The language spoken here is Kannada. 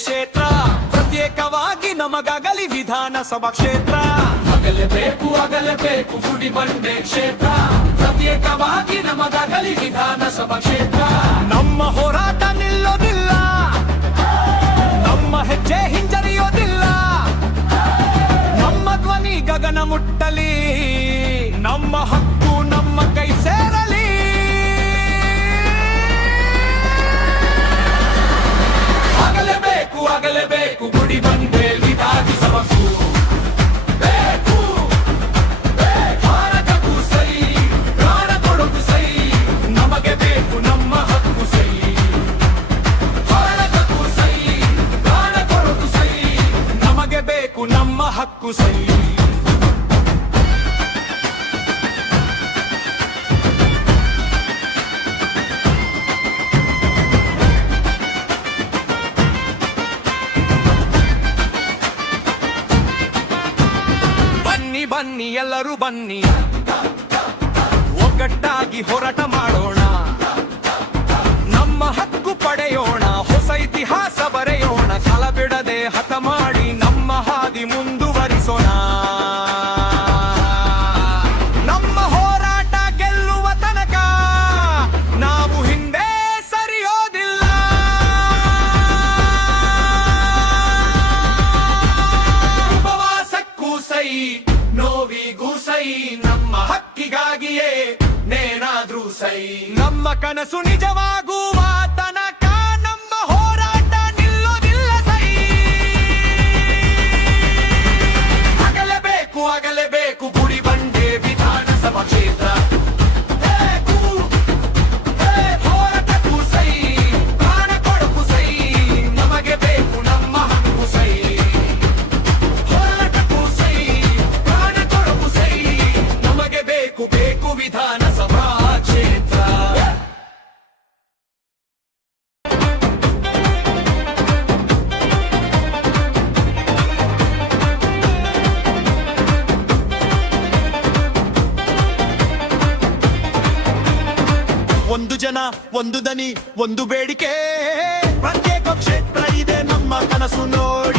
ಕ್ಷೇತ್ರ ಪ್ರತ್ಯೇಕವಾಗಿ ನಮಗಾಗಲಿ ವಿಧಾನಸಭಾ ಕ್ಷೇತ್ರ ಆಗಲೇಬೇಕು ಗುಡಿಬಂಡೆ ಕ್ಷೇತ್ರ ಪ್ರತ್ಯೇಕವಾಗಿ ನಮಗಾಗಲಿ ವಿಧಾನಸಭಾ ಕ್ಷೇತ್ರ ನಮ್ಮ ಹೋರಾಟ ನಿಲ್ಲೋದಿಲ್ಲ, ನಮ್ಮ ಹೆಜ್ಜೆ ಹಿಂಜರಿಯೋದಿಲ್ಲ, ನಮ್ಮ ಧ್ವನಿ ಗಗನ ಮುಟ್ಟಲಿ, ನಮ್ಮ ಹಕ್ಕು ನಮ್ಮ ಕೈ ಸೇರಲಿ. ಆಗಲೇಬೇಕು ಗುಡಿಬಂಡೆ ವಿಧಾನಸಭೆಗೂ ಬೇಕು, ಭಾರತಕ್ಕೂ ಸೈ, ಪ್ರಾಣ ಕೊಡೋದು ಸೈ, ನಮಗೆ ಬೇಕು ನಮ್ಮ ಹಕ್ಕು ಸೈ, ಭಾರತಕ್ಕೂ ಸೈ, ಪ್ರಾಣ ಕೊಡೋದು ಸೈ, ನಮಗೆ ಬೇಕು ನಮ್ಮ ಹಕ್ಕು ಸೈ. ಬನ್ನಿ ಎಲ್ಲರೂ ಬನ್ನಿ, ಒಗ್ಗಟ್ಟಾಗಿ ಹೋರಾಟ ಮಾಡೋಣ, ನಮ್ಮ ಹಕ್ಕು ಪಡೆಯೋಣ, ಹೊಸ ಇತಿಹಾಸ ಬರೆಯೋಣ, ಛಲ ಬಿಡದೆ ಹತ ಮಾಡಿ ನಮ್ಮ ಹಾದಿ ಮುಂದುವರಿಸೋಣ. ನಮ್ಮ ಹೋರಾಟ ಗೆಲ್ಲುವ ತನಕ ನಾವು ಹಿಂದೆ ಸರಿಯೋದಿಲ್ಲ. ಉಪವಾಸಕ್ಕೂ ಸೈ, ನೋವಿಗೂ ಸೈ, ನಮ್ಮ ಹಕ್ಕಿಗಾಗಿಯೇ ನೇನಾದ್ರೂ ಸೈ, ನಮ್ಮ ಕನಸು ನಿಜವಾಗುವ ತನಕ ನಮ್ಮ ಹೋರಾಟ ನಿಲ್ಲೋದಿಲ್ಲ ಸೈ. ಆಗಲೇಬೇಕು ಗುಡಿಬಂಡೆ ವಿಧಾನಸಭಾ ಕ್ಷೇತ್ರ ಬೇಕು, ಹೋರಾಟಕ್ಕೂ ಸೈ, ಪ್ರಾಣ ಕೊಡಕ್ಕೂ ಸೈ, ನಮಗೆ ಬೇಕು ನಮ್ಮ ಹಕ್ಕು ಸೈ, ಹೋರಾಟಕ್ಕೂ ಸೈ, ಪ್ರಾಣ ಕೊಡಕ್ಕೂ ಸೈ, ನಮಗೆ ಬೇಕು ವಿಧಾನಸಭಾ ಕ್ಷೇತ್ರ. ಒಂದು ಜನ, ಒಂದು ದನಿ, ಒಂದು ಬೇಡಿಕೆ, ಪ್ರತ್ಯೇಕ ಕ್ಷೇತ್ರ ಇದೆ ನಮ್ಮ ಕನಸು ನೋಡಿ.